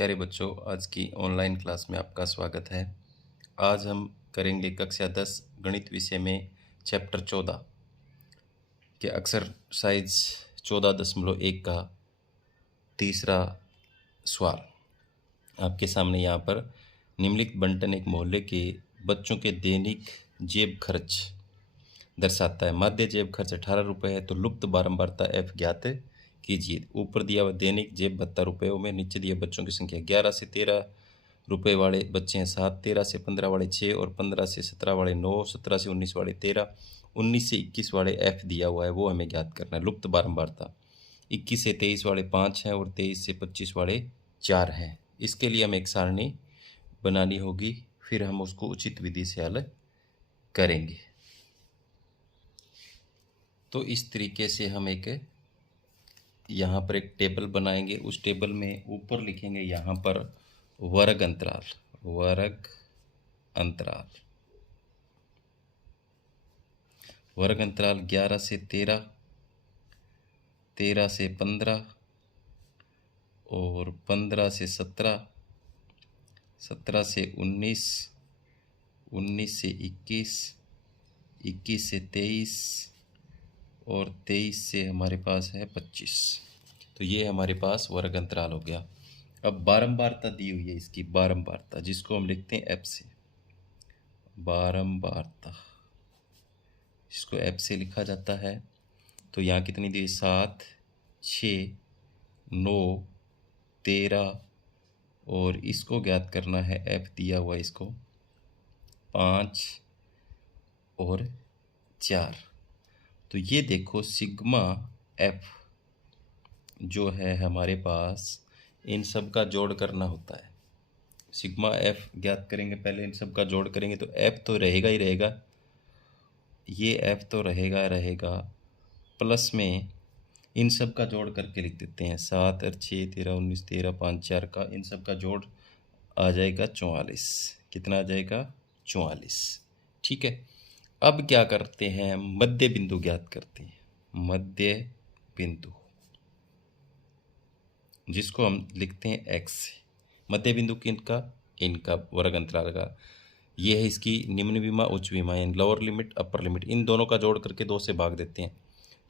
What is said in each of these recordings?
प्यारे बच्चों, आज की ऑनलाइन क्लास में आपका स्वागत है। आज हम करेंगे कक्षा 10 गणित विषय में चैप्टर 14 के एक्सरसाइज 14.1 का तीसरा सवाल। आपके सामने यहाँ पर निम्नलिखित बंटन एक मोहल्ले के बच्चों के दैनिक जेब खर्च दर्शाता है। माध्य जेब खर्च 18 रुपये है तो लुप्त बारंबारता f ज्ञात कीजिए। ऊपर दिया हुआ दैनिक जेब 72 रुपयों में, नीचे दिए बच्चों की संख्या 11 से 13 रुपये वाले बच्चे हैं 7, 13 से 15 वाले 6 और 15 से 17 वाले 9, 17 से 19 वाले 13, 19 से 21 वाले f दिया हुआ है, वो हमें ज्ञात करना है। लुप्त बारंबारता 21 से 23 वाले 5 हैं और 23 से 25 वाले 4 हैं। इसके लिए हमें एक सारणी बनानी होगी, फिर हम उसको उचित विधि से हल करेंगे। तो इस तरीके से हम एक यहाँ पर एक टेबल बनाएंगे। उस टेबल में ऊपर लिखेंगे यहाँ पर वर्ग अंतराल, वर्ग अंतराल, वर्ग अंतराल 11 से 13, 13 से 15 और 15 से 17, 17 से 19, 19 से 21, 21 से 23 और 23 से हमारे पास है 25। तो ये हमारे पास वर्ग अंतराल हो गया। अब बारंबारता दी हुई है इसकी, बारंबारता जिसको हम लिखते हैं एफ से, बारंबारता इसको एफ से लिखा जाता है। तो यहाँ कितनी दी? 7, 6, 9, 13 और इसको ज्ञात करना है, एफ दिया हुआ है इसको 5 और 4। तो ये देखो सिग्मा एफ जो है हमारे पास, इन सब का जोड़ करना होता है। सिग्मा एफ ज्ञात करेंगे, पहले इन सब का जोड़ करेंगे तो एफ तो रहेगा ही रहेगा, ये एफ तो रहेगा प्लस में इन सब का जोड़ करके लिख देते हैं। 7 और 6, 13, 19, 13, 5, 4 का इन सब का जोड़ आ जाएगा 44। कितना आ जाएगा? 44। ठीक है। अब क्या करते हैं? मध्य बिंदु ज्ञात करते हैं। मध्य बिंदु जिसको हम लिखते हैं एक्स। मध्य बिंदु किनका? इनका, वर्ग अंतराल का। ये है इसकी निम्न विमा उच्च विमा, यानी लोअर लिमिट अपर लिमिट। इन दोनों का जोड़ करके 2 से भाग देते हैं।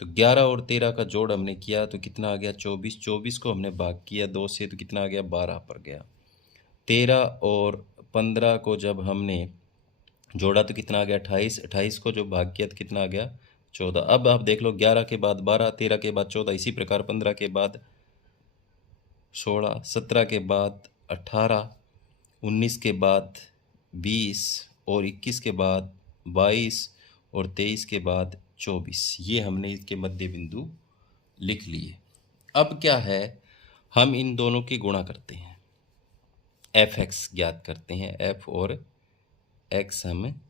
तो 11 और 13 का जोड़ हमने किया तो कितना आ गया? 24। 24 को हमने भाग किया 2 से तो कितना आ गया? 12 पर गया। 13 और 15 को जब हमने जोड़ा तो कितना आ गया? 28। 28 को जो भाग किया तो कितना आ गया? 14। अब आप देख लो, 11 के बाद 12, 13 के बाद 14, इसी प्रकार 15 के बाद 16, 17 के बाद 18, 19 के बाद 20 और 21 के बाद 22 और 23 के बाद 24। ये हमने इसके मध्य बिंदु लिख लिए। अब क्या है, हम इन दोनों की गुणा करते हैं, एफ एक्स ज्ञात करते हैं। एफ और एक्स हम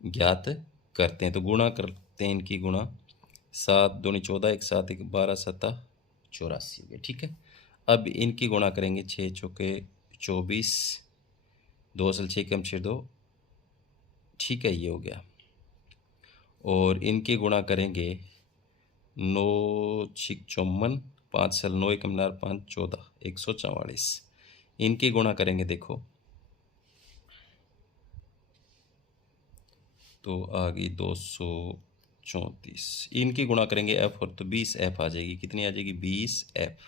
ज्ञात करते हैं, तो गुणा करते हैं इनकी गुणा। 7 दूनी 14, 1 7 1 12 7 84 हो गया। ठीक है। अब इनकी गुणा करेंगे। 6 चौके 24, 2 असल 6 कम 6 2। ठीक है, ये हो गया। और इनकी गुणा करेंगे 9 6 54, 5 सल 9 एकम 5 14, 144। इनकी गुणा करेंगे, देखो तो आ गई 234। इनकी गुणा करेंगे एफ और, तो 20 एफ आ जाएगी। कितनी आ जाएगी? 20 एफ।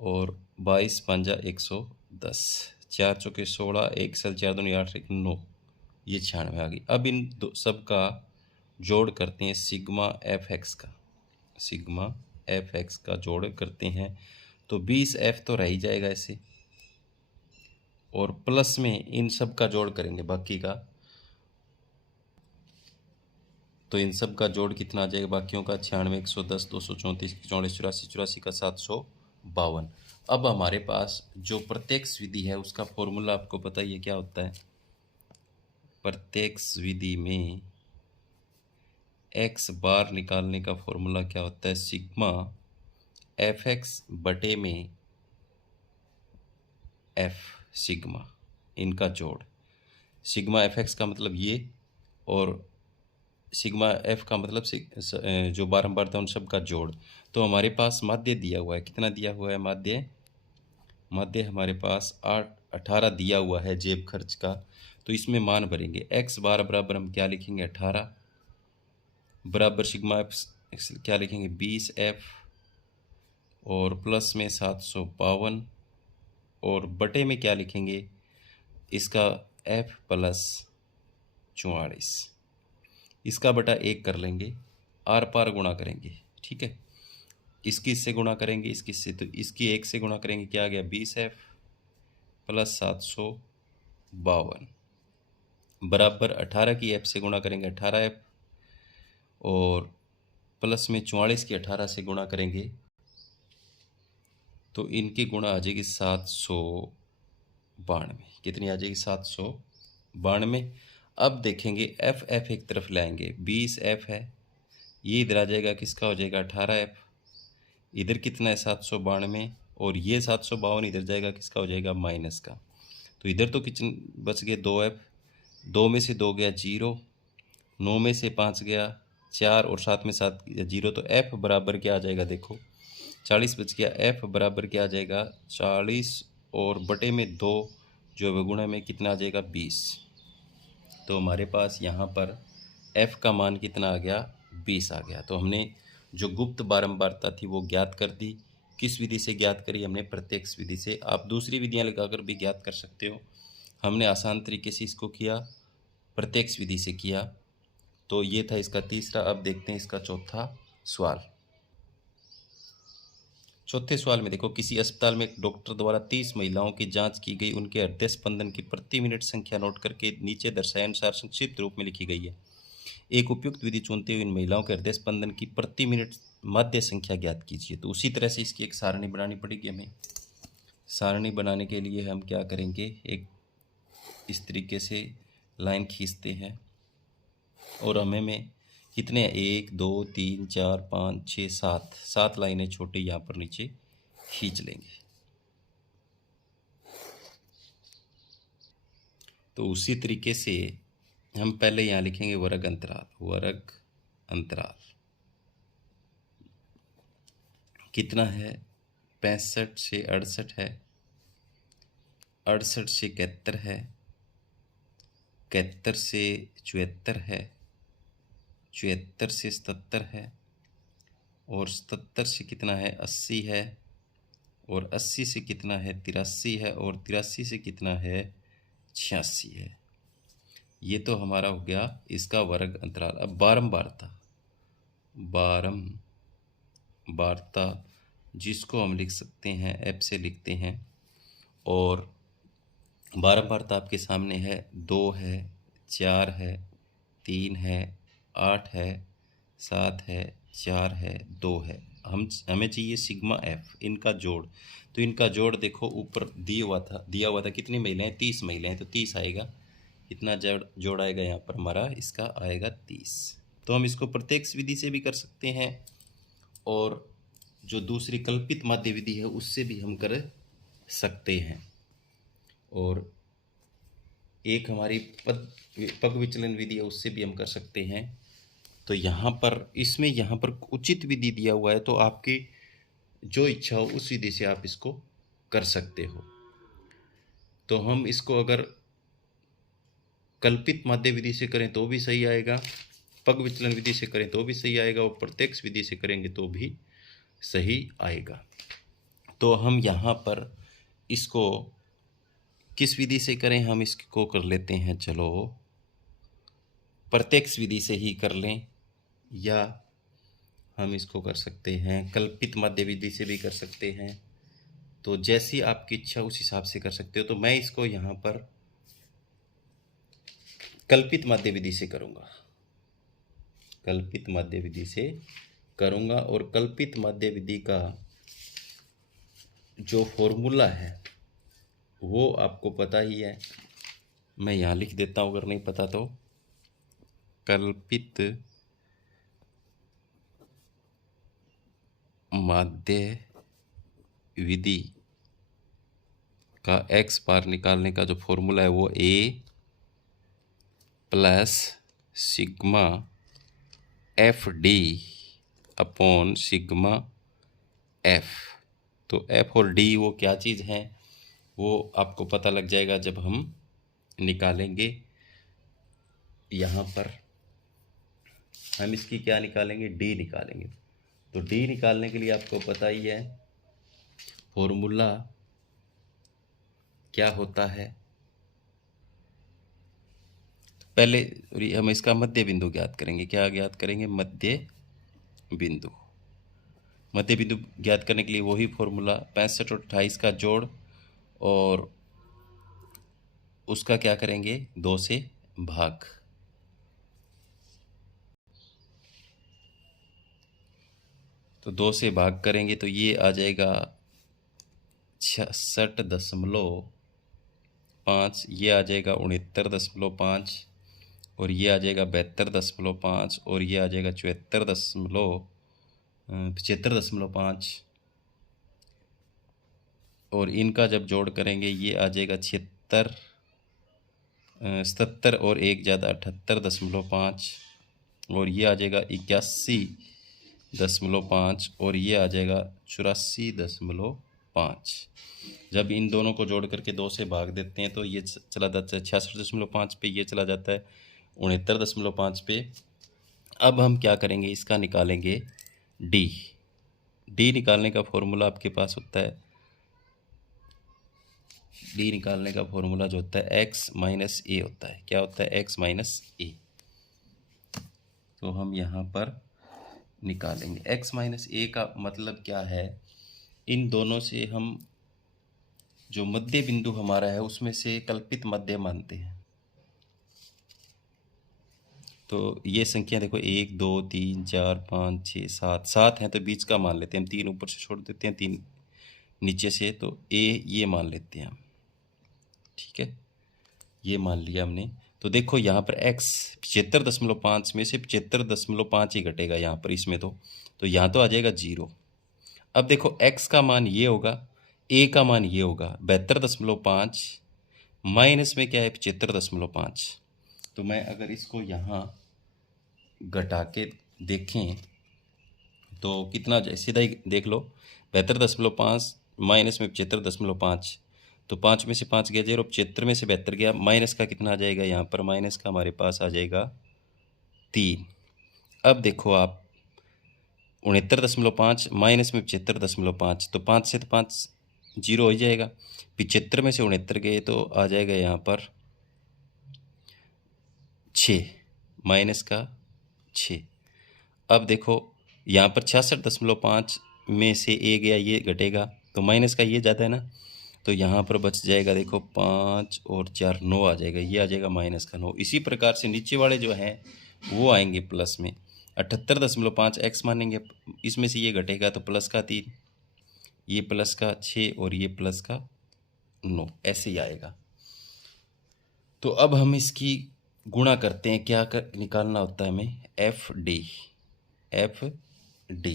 और 22 5 110, 4 चौके 16, 1 सल 4 दूनी 8 1 9, ये 96 आ गई। अब इन सब का जोड़ करते हैं, सिग्मा एफ एक्स का, सिग्मा एफ एक्स का जोड़ करते हैं तो 20 एफ तो रह ही जाएगा ऐसे, और प्लस में इन सब का जोड़ करेंगे बाकी का, तो इन सब का जोड़ कितना आ जाएगा बाकियों का? 96, 110, 234, 44, 84, 84 का 752। अब हमारे पास जो प्रत्यक्ष विधि है उसका फॉर्मूला आपको पता ही है क्या होता है। प्रत्यक्ष विधि में एक्स बार निकालने का फॉर्मूला क्या होता है? सिग्मा एफ एक्स बटे में एफ सिग्मा, इनका जोड़। सिग्मा एफ एक्स का मतलब ये, और सिग्मा एफ का मतलब जो बारंबार था उन सब का जोड़। तो हमारे पास माध्य दिया हुआ है, कितना दिया हुआ है माध्य? माध्य हमारे पास 18 दिया हुआ है जेब खर्च का, तो इसमें मान भरेंगे। x बार बराबर हम क्या लिखेंगे 18 बराबर सिग्मा एफ क्या लिखेंगे 20f और प्लस में 752 और बटे में क्या लिखेंगे इसका f प्लस 44। इसका बटा 1 कर लेंगे, आर पार गुणा करेंगे, ठीक है। इसकी इससे गुणा करेंगे, इसकी इससे, तो इसकी 1 से गुणा करेंगे, क्या आ गया 20f प्लस 752 बराबर 18 की f से गुणा करेंगे 18f और प्लस में 44 की 18 से गुणा करेंगे तो इनकी गुणा आ जाएगी 792। कितनी आ जाएगी 792। अब देखेंगे एफ एक तरफ लाएंगे, 20f है, ये इधर आ जाएगा, किसका हो जाएगा 18f। इधर कितना है 792 और ये 752 इधर जाएगा, किसका हो जाएगा माइनस का। तो इधर तो किचन बच गए 2f, 2 में से 2 गया 0, 9 में से 5 गया 4 और 7 में 7 गया 0, तो f बराबर क्या आ जाएगा देखो 40 बच गया। f बराबर क्या आ जाएगा 40 और बटे में 2 जो है गुणा में कितना आ जाएगा 20। तो हमारे पास यहाँ पर f का मान कितना आ गया 20 आ गया। तो हमने जो गुप्त बारंबारता थी वो ज्ञात कर दी। किस विधि से ज्ञात करी हमने प्रत्यक्ष विधि से। आप दूसरी विधियाँ लगाकर भी ज्ञात कर सकते हो, हमने आसान तरीके से इसको किया, प्रत्यक्ष विधि से किया। तो ये था इसका तीसरा। अब देखते हैं इसका चौथा सवाल। चौथे सवाल में देखो, किसी अस्पताल में एक डॉक्टर द्वारा 30 महिलाओं की जांच की गई, उनके हृदय स्पंदन की प्रति मिनट संख्या नोट करके नीचे दर्शाए अनुसार संक्षिप्त रूप में लिखी गई है। एक उपयुक्त विधि चुनते हुए इन महिलाओं के हृदय स्पंदन की प्रति मिनट माध्य संख्या ज्ञात कीजिए। तो उसी तरह से इसकी एक सारणी बनानी पड़ेगी हमें। सारणी बनाने के लिए हम क्या करेंगे, एक इस तरीके से लाइन खींचते हैं और हमें कितने 1 2 3 4 5 6 7 लाइनें छोटी यहाँ पर नीचे खींच लेंगे। तो उसी तरीके से हम पहले यहाँ लिखेंगे वर्ग अंतराल। वर्ग अंतराल कितना है 65 से 68 है, 68 से 71 है, 71 से 74 है, 74 से 77 है और 77 से कितना है 80 है और 80 से कितना है 83 है और 83 से कितना है 86 है। ये तो हमारा हो गया इसका वर्ग अंतराल। अब बारंबारता, बारंबारता जिसको हम लिख सकते हैं एफ से लिखते हैं, और बारंबारता आपके सामने है 2 है 4 है 3 है 8 है 7 है 4 है 2 है। हमें चाहिए सिग्मा एफ, इनका जोड़। तो इनका जोड़ देखो ऊपर दिया हुआ था कितनी महिलाएं 30 महिलाएं, तो 30 आएगा। कितना जोड़ आएगा यहाँ पर हमारा, इसका आएगा 30। तो हम इसको प्रत्यक्ष विधि से भी कर सकते हैं और जो दूसरी कल्पित माध्य विधि है उससे भी हम कर सकते हैं। और एक हमारी पग विचलन विधि है उससे भी हम कर सकते हैं। तो यहाँ पर इसमें यहाँ पर उचित विधि दिया हुआ है, तो आपकी जो इच्छा हो उस विधि से आप इसको कर सकते हो। तो हम इसको अगर कल्पित माध्य विधि से करें तो भी सही आएगा, पग विचलन विधि से करें तो भी सही आएगा और प्रत्यक्ष विधि से करेंगे तो भी सही आएगा। तो हम यहाँ पर इसको किस विधि से करें, हम इसको कर लेते हैं, चलो प्रत्यक्ष विधि से ही कर लें, या हम इसको कर सकते हैं कल्पित माध्य विधि से भी कर सकते हैं। तो जैसी आपकी इच्छा उस हिसाब से कर सकते हो। तो मैं इसको यहाँ पर कल्पित माध्य विधि से करूँगा, कल्पित माध्य विधि से करूँगा। और कल्पित माध्य विधि का जो फॉर्मूला है वो आपको पता ही है, मैं यहाँ लिख देता हूँ अगर नहीं पता तो। कल्पित माध्य विधि का x बार निकालने का जो फॉर्मूला है वो a plus sigma F D upon sigma F तो एफ और डी वो क्या चीज़ है वो आपको पता लग जाएगा जब हम निकालेंगे। यहाँ पर हम इसकी क्या निकालेंगे, डी निकालेंगे। तो डी निकालने के लिए आपको पता ही है फॉर्मूला क्या होता है। पहले हम इसका मध्य बिंदु ज्ञात करेंगे। क्या ज्ञात करेंगे, मध्य बिंदु। मध्य बिंदु ज्ञात करने के लिए वही फॉर्मूला 65 और 28 का जोड़ और उसका क्या करेंगे 2 से भाग। तो 2 से भाग करेंगे तो ये आ जाएगा 66.5, ये आ जाएगा 69.5 और ये आ जाएगा 72.5 और ये आ जाएगा 75.5 और इनका जब जोड़ करेंगे ये आ जाएगा 77 और 1 ज़्यादा 78.5 और ये आ जाएगा 81.5 और ये आ जाएगा 84.5। जब इन दोनों को जोड़ करके 2 से भाग देते हैं तो ये चला जाता है 66.5 पे, ये चला जाता है 69.5 पे। अब हम क्या करेंगे, इसका निकालेंगे डी। डी निकालने का फॉर्मूला आपके पास होता है, डी निकालने का फॉर्मूला जो होता है x माइनस ए होता है। क्या होता है, x माइनस ए। तो हम यहाँ पर निकालेंगे x माइनस ए का मतलब क्या है, इन दोनों से हम जो मध्य बिंदु हमारा है उसमें से कल्पित मध्य मानते हैं। तो ये संख्या देखो 1 2 3 4 5 6 7 7 हैं तो बीच का मान लेते हैं हम, 3 ऊपर से छोड़ देते हैं 3 नीचे से, तो ए ये मान लेते हैं हम। ठीक है, ये मान लिया हमने। तो देखो यहाँ पर x 75.5 में से 75.5 ही घटेगा यहाँ पर इसमें, तो यहाँ तो आ जाएगा 0। अब देखो x का मान ये होगा, a का मान ये होगा 72.5 माइनस में क्या है 75.5। तो मैं अगर इसको यहाँ घटा के देखें तो कितना जाए, सीधा ही देख लो 72.5 माइनस में 75.5, तो 5 में से 5 गया 0, 75 में से 72 गया, माइनस का कितना आ जाएगा यहाँ पर, माइनस का हमारे पास आ जाएगा 3। अब देखो आप 69.5 माइनस में 75.5, तो 5 से तो 5 0 हो जाएगा, 75 में से 69 गए तो आ जाएगा यहाँ पर 6, माइनस का 6। अब देखो यहाँ पर 66.5 में से ए गया, ये घटेगा, तो माइनस का ये ज़्यादा है ना, तो यहाँ पर बच जाएगा देखो 5 और 4 9 आ जाएगा, ये आ जाएगा माइनस का 9। इसी प्रकार से नीचे वाले जो हैं वो आएंगे प्लस में, 78.5 x मानेंगे, इसमें से ये घटेगा तो प्लस का 3, ये प्लस का 6 और ये प्लस का 9, ऐसे ही आएगा। तो अब हम इसकी गुणा करते हैं, क्या निकालना होता है हमें, एफ डी। एफ डी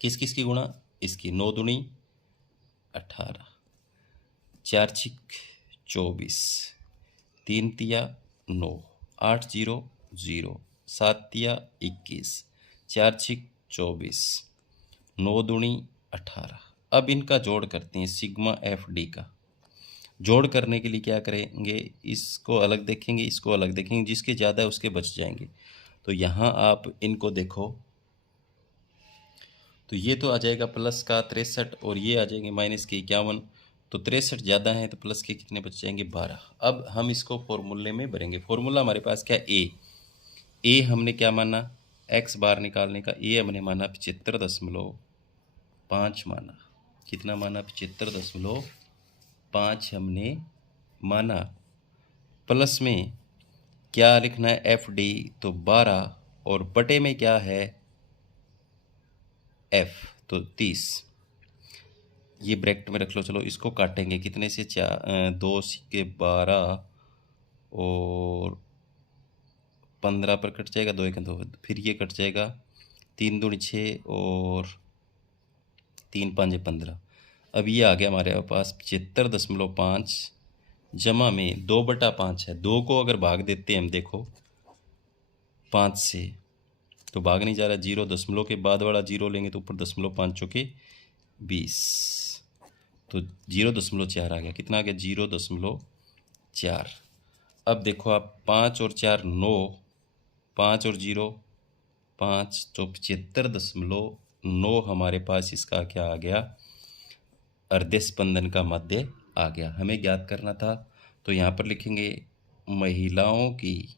किस किस की गुणा, इसकी 9 दूनी 18, 4 छिक 24, 3 तिया 9, 8 0 0, 7 तिया 21, 4 छिक 24, 9 दूनी 18। अब इनका जोड़ करते हैं सिग्मा एफ डी का। जोड़ करने के लिए क्या करेंगे, इसको अलग देखेंगे, इसको अलग देखेंगे, जिसके ज़्यादा है उसके बच जाएंगे। तो यहाँ आप इनको देखो तो ये तो आ जाएगा प्लस का 63 और ये आ जाएंगे माइनस के 51, तो 63 ज़्यादा है तो प्लस के कितने बच जाएंगे 12। अब हम इसको फॉर्मूले में भरेंगे। फॉर्मूला हमारे पास क्या, ए हमने क्या माना, x बार निकालने का, ए हमने माना 75.5 माना, कितना माना 75.5 हमने माना, प्लस में क्या लिखना है एफ डी, तो 12 और बटे में क्या है एफ, तो 30, ये ब्रैकेट में रख लो। चलो इसको काटेंगे कितने से, 2 सिक्के 12 और 15 पर कट जाएगा, 2 1 2, फिर ये कट जाएगा 3 दूनी 6 और 3 5 15। अब ये आ गया हमारे पास 75.5 जमा में 2/5 है, 2 को अगर भाग देते हैं हम देखो 5 से तो भाग नहीं जा रहा, 0 दशमलव के बाद वाला 0 लेंगे तो ऊपर 0.5 चौके 20, तो 0.4 आ गया। कितना आ गया? 0.4। अब देखो आप, 5 और 4 9, 5 और 0 5, तो 75.9 हमारे पास इसका क्या आ गया? अर्धे स्पंदन का मध्य आ गया। हमें ज्ञात करना था, तो यहाँ पर लिखेंगे महिलाओं की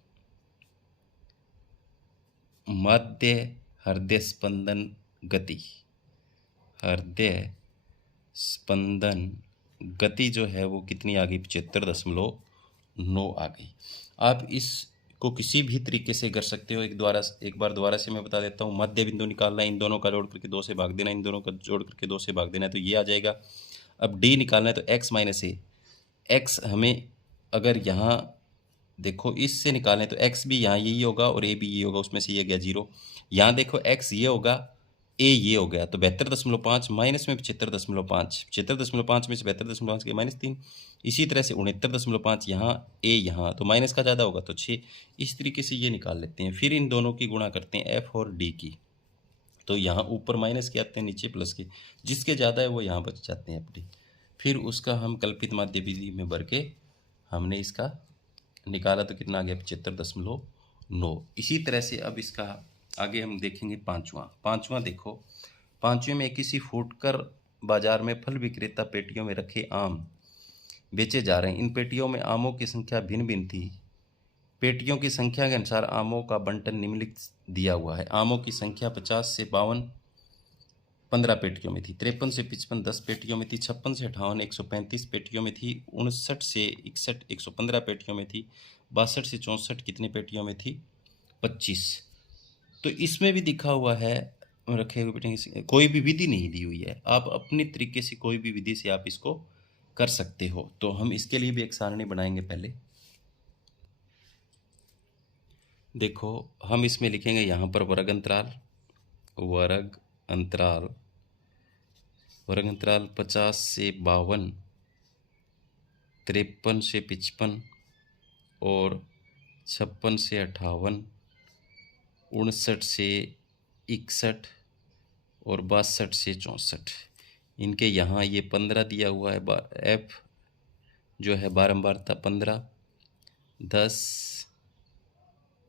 मध्य हृदय स्पंदन गति। हृदय स्पंदन गति जो है वो कितनी आ गई? 75.9 आ गई। आप इसको किसी भी तरीके से कर सकते हो। एक बार दोबारा से मैं बता देता हूँ। मध्य बिंदु निकालना है, इन दोनों का जोड़ करके 2 से भाग देना, इन दोनों का जोड़ करके 2 से भाग देना है, तो ये आ जाएगा। अब डी निकालना है, तो x माइनस ए। एक्स हमें अगर यहाँ देखो इससे निकालें तो x भी यहाँ यही होगा और a भी ये होगा, उसमें से ये गया 0। यहाँ देखो x ये होगा, a ये हो गया, तो 72.5 माइनस में 75.5, 75.5 में से 72.5 के -3। इसी तरह से 69.5 यहाँ, a यहाँ, तो माइनस का ज़्यादा होगा तो 6। इस तरीके से ये निकाल लेते हैं। फिर इन दोनों की गुणा करते हैं f और d की, तो यहाँ ऊपर माइनस के आते हैं, नीचे प्लस के, जिसके ज़्यादा है वो यहाँ बच जाते हैं अपने। फिर उसका हम कल्पित माध्य विधि में भर के हमने इसका निकाला, तो कितना आ गया? 75.9। इसी तरह से अब इसका आगे हम देखेंगे पाँचवा देखो, पाँचवें में किसी फुटकर बाजार में फल विक्रेता पेटियों में रखे आम बेचे जा रहे हैं। इन पेटियों में आमों की संख्या भिन्न भिन्न थी। पेटियों की संख्या के अनुसार आमों का बंटन निम्नलिखित दिया हुआ है। आमों की संख्या 50 से 52 15 पेटियों में थी, 53 से 55 10 पेटियों में थी, 56 से 58 135 पेटियों में थी, 59 से 61 115 पेटियों में थी, 62 से 64 कितने पेटियों में थी? 25। तो इसमें भी दिखा हुआ है रखे हुए पेटियों की, कोई भी विधि नहीं दी हुई है। आप अपने तरीके से कोई भी विधि से आप इसको कर सकते हो। तो हम इसके लिए भी एक सारणी बनाएंगे। पहले देखो, हम इसमें लिखेंगे यहाँ पर वर्ग अंतराल, वर्ग अंतराल, वर्ग अंतराल 50 से 52, 53 से 55 और 56 से 58, 59 से 61 और 62 से 64। इनके यहाँ ये 15 दिया हुआ है। एफ जो है बारंबारता 15, 10,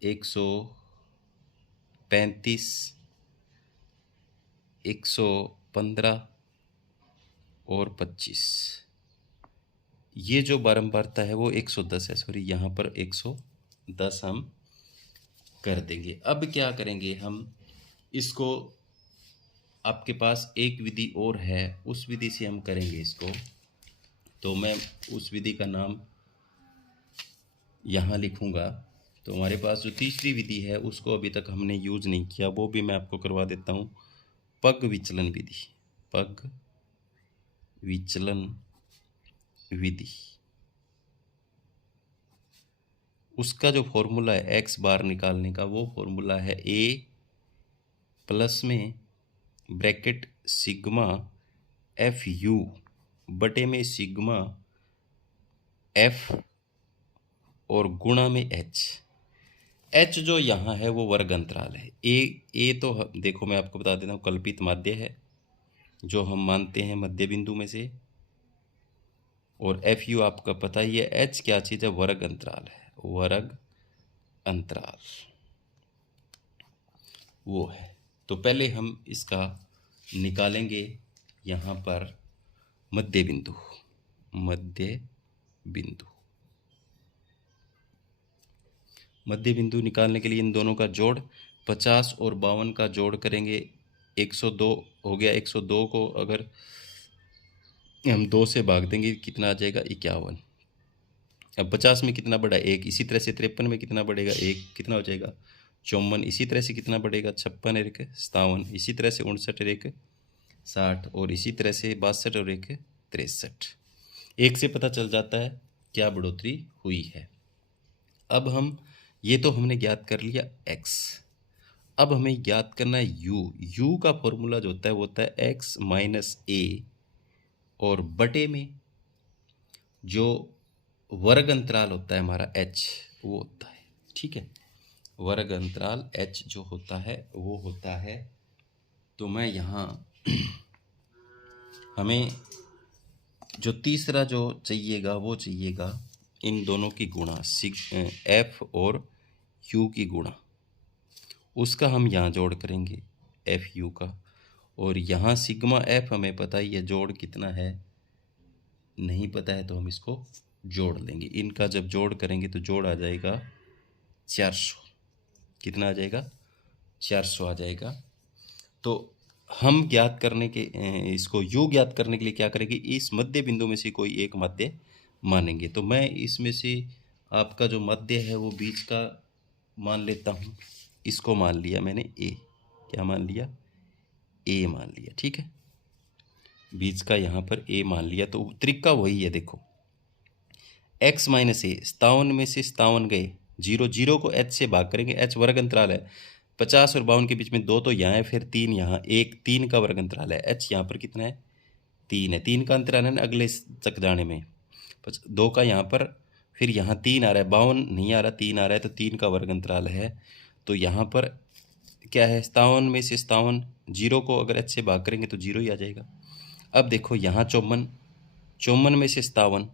135, 115 और 25। ये जो बारंबारता है वो 110 है, सॉरी यहाँ पर 110 हम कर देंगे। अब क्या करेंगे हम इसको, आपके पास एक विधि और है, उस विधि से हम करेंगे इसको। तो मैं उस विधि का नाम यहाँ लिखूँगा। तो हमारे पास जो तीसरी विधि है उसको अभी तक हमने यूज़ नहीं किया, वो भी मैं आपको करवा देता हूँ। पग विचलन विधि, पग विचलन विधि, उसका जो फॉर्मूला है x बार निकालने का, वो फॉर्मूला है a प्लस में ब्रैकेट सिग्मा एफ यू बटे में सिग्मा एफ और गुणा में एच जो यहाँ है वो वर्ग अंतराल है। ए तो देखो मैं आपको बता देता हूँ कल्पित माध्य है जो हम मानते हैं मध्य बिंदु में से, और एफ यू आपका पता ही है। एच क्या चीज़ है? वर्ग अंतराल है, वर्ग अंतराल वो है। तो पहले हम इसका निकालेंगे यहाँ पर मध्य बिंदु, मध्य बिंदु। मध्य बिंदु निकालने के लिए इन दोनों का जोड़ 50 और 52 का जोड़ करेंगे, 102 हो गया। 102 को अगर हम 2 से भाग देंगे कितना आ जाएगा? 51। अब 50 में कितना बढ़ा? 1। इसी तरह से 53 में कितना बढ़ेगा? 1। कितना हो जाएगा? 54। इसी तरह से कितना बढ़ेगा? 56 और 1 57। इसी तरह से 59 और 1 60 और इसी तरह से 62 और 1 63। 1 से पता चल जाता है क्या बढ़ोतरी हुई है। अब हम ये तो हमने ज्ञात कर लिया x। अब हमें ज्ञात करना है u का फॉर्मूला जो होता है वो होता है x माइनस a और बटे में जो वर्ग अंतराल होता है हमारा h वो होता है। ठीक है, वर्ग अंतराल h जो होता है वो होता है, तो मैं यहाँ हमें जो तीसरा जो चाहिएगा वो चाहिएगा इन दोनों की गुणा, एफ और यू की गुणा, उसका हम यहाँ जोड़ करेंगे एफ यू का। और यहाँ सिग्मा एफ हमें पता ही है, जोड़ कितना है नहीं पता है, तो हम इसको जोड़ लेंगे। इनका जब जोड़ करेंगे तो जोड़ आ जाएगा 400। कितना आ जाएगा? 400 आ जाएगा। तो हम ज्ञात करने के इसको यू ज्ञात करने के लिए क्या करेंगे, इस मध्य बिंदु में से कोई एक मध्य मानेंगे। तो मैं इसमें से आपका जो मध्य है वो बीच का मान लेता हूँ। इसको मान लिया मैंने ए। क्या मान लिया? ए मान लिया। ठीक है, बीच का यहाँ पर ए मान लिया। तो त्रिज्या वही है, देखो x माइनस ए, 57 में से 57 गए, 0 0 को h से भाग करेंगे, h वर्ग अंतराल है, 50 और 52 के बीच में 2 तो यहाँ है, फिर 3 यहाँ, 1 3 का वर्ग अंतराल है, h यहाँ पर कितना है? 3 है। 3 का अंतराल है ना अगले तक जाने में, 2 का यहाँ पर, फिर यहाँ 3 आ रहा है, 52 नहीं आ रहा, 3 आ रहा है, तो 3 का वर्ग अंतराल है। तो यहाँ पर क्या है, 57 में से 57, 0 को अगर h से भाग करेंगे तो 0 ही आ जाएगा। अब देखो यहाँ 54 में से 57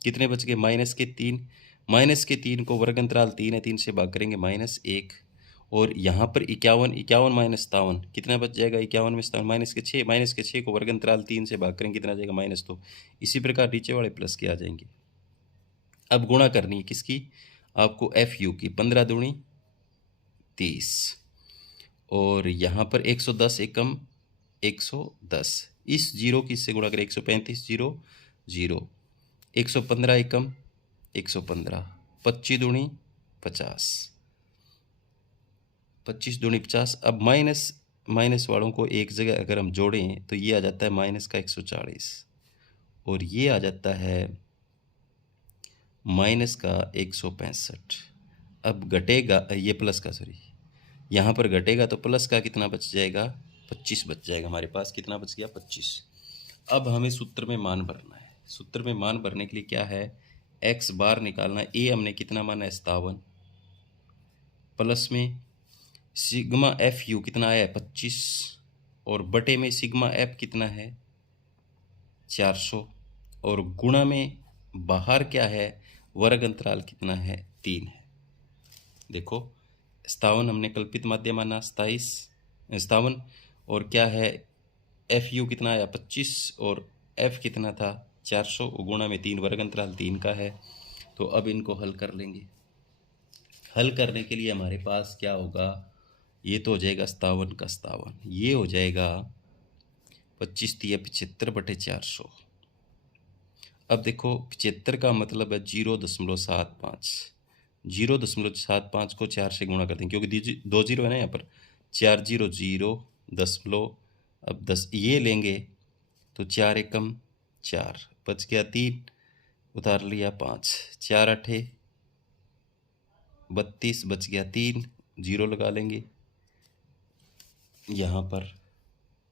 कितने बच गए? माइनस के 3, माइनस के 3 को वर्ग अंतराल 3 है, 3 से भाग करेंगे -1। और यहाँ पर 51 माइनस 57 कितना बच जाएगा? 51 में 57 माइनस के 6 को वर्ग अंतराल 3 से भाग करेंगे, कितना आ जाएगा? -2। इसी प्रकार नीचे वाले प्लस के आ जाएंगे। अब गुणा करनी है किसकी? आपको एफ यू की। 15 दूनी 30, और यहाँ पर 110 एकम 110, इस जीरो की इससे गुणा करें, 135 0 0, 115 एकम 115, 25 दूनी 50, 25 दूनी 50। अब माइनस वालों को एक जगह अगर हम जोड़ें तो ये आ जाता है माइनस का 140, और ये आ जाता है माइनस का 165। अब घटेगा ये प्लस का, सॉरी यहाँ पर घटेगा तो प्लस का कितना बच जाएगा? 25 बच जाएगा हमारे पास। कितना बच गया? 25। अब हमें सूत्र में मान भरना है। सूत्र में मान भरने के लिए क्या है, x बार निकालना। ए हमने कितना माना है? 57, प्लस में सिग्मा एफ यू कितना आया है? 25, और बटे में सिग्मा एफ कितना है? 400, और गुणा में बाहर क्या है? वर्ग अंतराल कितना है? 3 है। देखो 57 हमने कल्पित माध्य माना, 57, और क्या है एफ यू कितना आया? 25, और एफ कितना था? 400, गुणा में 3, वर्ग अंतराल 3 का है। तो अब इनको हल कर लेंगे। हल करने के लिए हमारे पास क्या होगा, ये तो हो जाएगा 57 का 57, ये हो जाएगा 25 × 75 बटे 400। अब देखो 75 का मतलब है 0.75, 0.75 को 4 से गुणा कर देंगे, क्योंकि 2 जीरो है ना यहाँ पर, 4 0 0 दशमलव, अब 10 ये लेंगे तो 4 एकम 4, बच गया 3, उतार लिया 5, 4 8 32, बच गया 3, 0 लगा लेंगे यहाँ पर,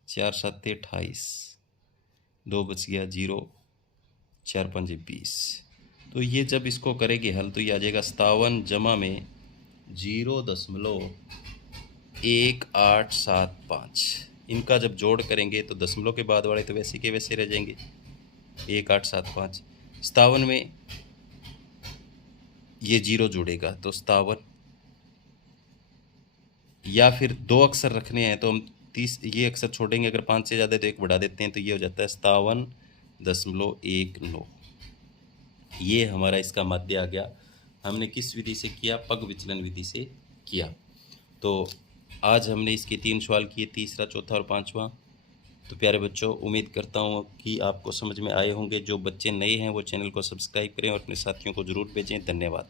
4 7 28, 2 बच गया 0, 4 5 20। तो ये जब इसको करेंगे हल तो ये आ जाएगा 57 जमा में 0.1875। इनका जब जोड़ करेंगे तो दशमलव के बाद वाले तो वैसे के वैसे रह जाएंगे, 1875। 57 में ये 0 जुड़ेगा तो 57, या फिर 2 अक्षर रखने हैं तो हम 30 ये अक्षर छोड़ेंगे, अगर 5 से ज़्यादा तो 1 बढ़ा देते हैं, तो ये हो जाता है 57.19। ये हमारा इसका माध्य आ गया। हमने किस विधि से किया? पग विचलन विधि से किया। तो आज हमने इसके 3 सवाल किए, तीसरा, चौथा और 5वां। तो प्यारे बच्चों, उम्मीद करता हूँ कि आपको समझ में आए होंगे। जो बच्चे नए हैं वो चैनल को सब्सक्राइब करें और अपने साथियों को ज़रूर भेजें। धन्यवाद।